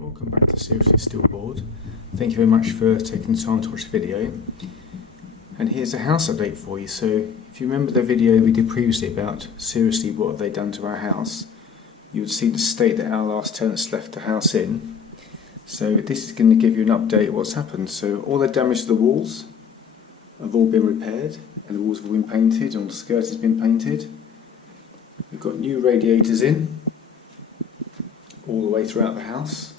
Welcome back to Seriously Still Bored. Thank you very much for taking the time to watch the video. And here's a house update for you. So if you remember the video we did previously about seriously what have they done to our house, you would see the state that our last tenants left the house in. So this is going to give you an update of what's happened. So all the damage to the walls have all been repaired, and the walls have all been painted, and all the skirting has been painted. We've got new radiators in all the way throughout the house.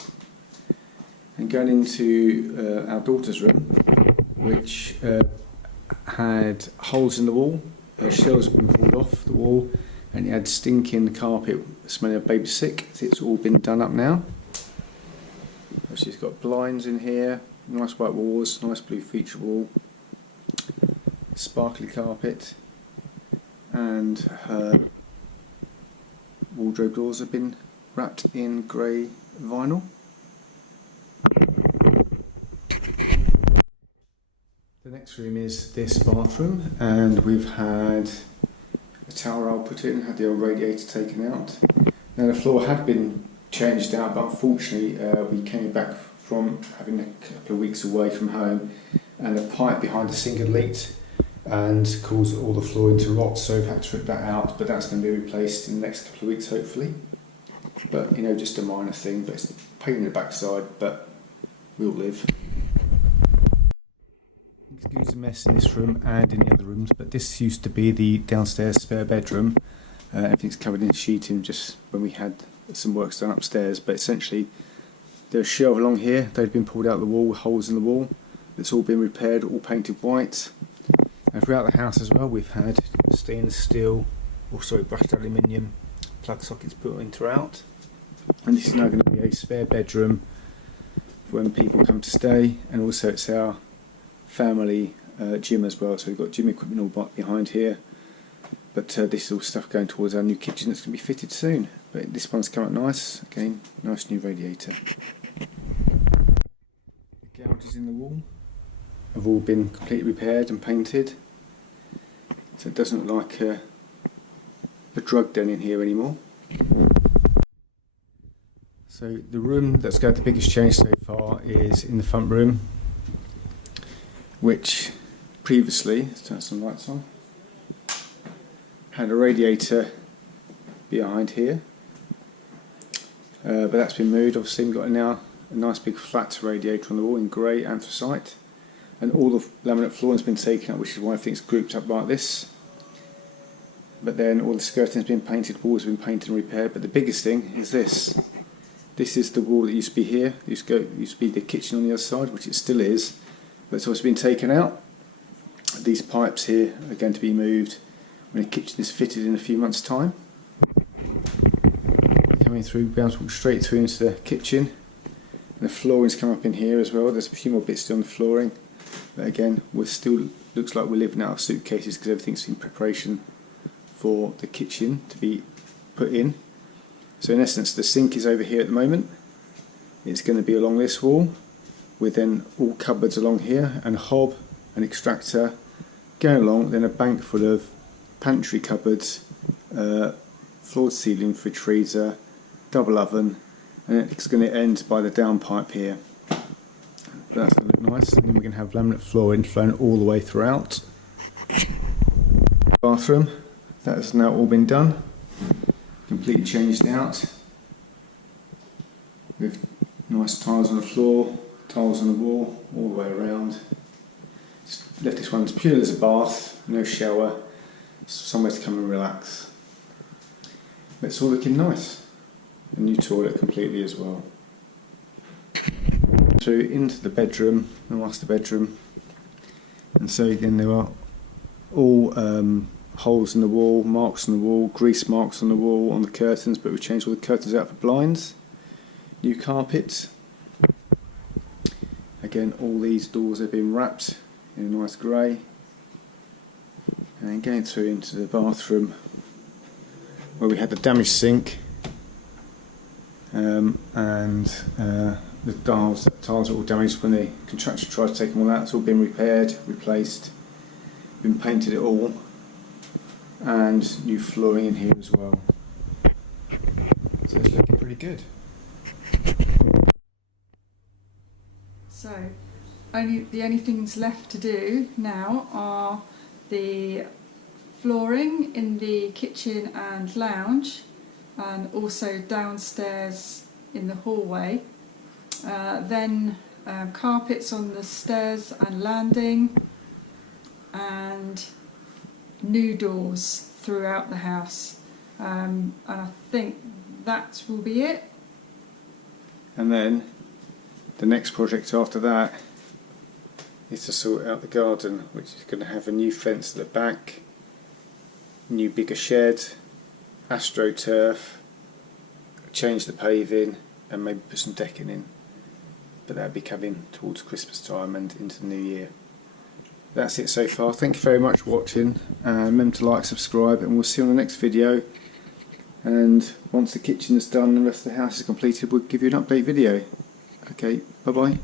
And going into our daughter's room, which had holes in the wall, shells have been pulled off the wall, and it had stinking carpet smelling of baby sick. It's all been done up now. She's got blinds in here, nice white walls, nice blue feature wall, sparkly carpet, and her wardrobe doors have been wrapped in grey vinyl. The next room is this bathroom, and we've had a towel rail put in, had the old radiator taken out. Now the floor had been changed out, but unfortunately we came back from having a couple of weeks away from home, and a pipe behind the sink had leaked and caused all the flooring to rot, so we've had to rip that out, but that's going to be replaced in the next couple of weeks hopefully. But you know, just a minor thing, but it's a pain in the backside, but we'll live. Excuse the mess in this room and in the other rooms, but this used to be the downstairs spare bedroom. Everything's covered in sheeting just when we had some work done upstairs, but essentially there's a shelf along here, they'd been pulled out of the wall, holes in the wall. It's all been repaired, all painted white. And throughout the house as well, we've had stainless steel, brushed aluminium plug sockets put in throughout. And this is now going to be a spare bedroom for when people come to stay, and also it's our family gym as well, so we've got gym equipment all behind here. But this is all stuff going towards our new kitchen that's going to be fitted soon. But this one's come out nice, again, nice new radiator. The gouges in the wall have all been completely repaired and painted, so it doesn't look like a drug den in here anymore. So the room that's got the biggest change so far is in the front room, which previously, let's turn some lights on, had a radiator behind here, but that's been moved. Obviously we've got now a nice big flat radiator on the wall in grey anthracite, and all the laminate flooring has been taken up, which is why I think it's grouped up like this. But then all the skirting has been painted, walls have been painted and repaired. But the biggest thing is this. This is the wall that used to be here. It used to be the kitchen on the other side, which it still is, but it's also been taken out. These pipes here are going to be moved when the kitchen is fitted in a few months' time. Coming through, we'll be able to walk straight through into the kitchen. And the flooring's come up in here as well. There's a few more bits still on the flooring, but again, we're still, looks like we're living out of suitcases because everything's in preparation for the kitchen to be put in. So in essence, the sink is over here at the moment. It's going to be along this wall, with then all cupboards along here, and a hob, an extractor going along, then a bank full of pantry cupboards, floor to ceiling fridge freezer, double oven, and it's going to end by the downpipe here. But that's going to look nice, and then we're going to have laminate flooring flowing all the way throughout. Bathroom, that has now all been done, completely changed out, with nice tiles on the floor, tiles on the wall, all the way around. Just left this one as pure as a bath, no shower, somewhere to come and relax. But it's all looking nice. A new toilet completely as well. So into the bedroom, the master bedroom, and so again there are all holes in the wall, marks on the wall, grease marks on the wall, on the curtains, but we've changed all the curtains out for blinds. New carpet. Again, all these doors have been wrapped in a nice grey. And then going through into the bathroom, where we had the damaged sink, and the tiles are all damaged when the contractor tried to take them all out. It's all been repaired, replaced, been painted it all, and new flooring in here as well. So it's looking pretty good. So the only things left to do now are the flooring in the kitchen and lounge, and also downstairs in the hallway. Then carpets on the stairs and landing, and new doors throughout the house. And I think that will be it. And then the next project after that is to sort out the garden, which is going to have a new fence at the back, new bigger shed, astroturf, change the paving and maybe put some decking in. But that'll be coming towards Christmas time and into the new year. That's it so far. Thank you very much for watching. Remember to like, subscribe, and we'll see you on the next video. And once the kitchen is done and the rest of the house is completed, we'll give you an update video. Okay, bye bye.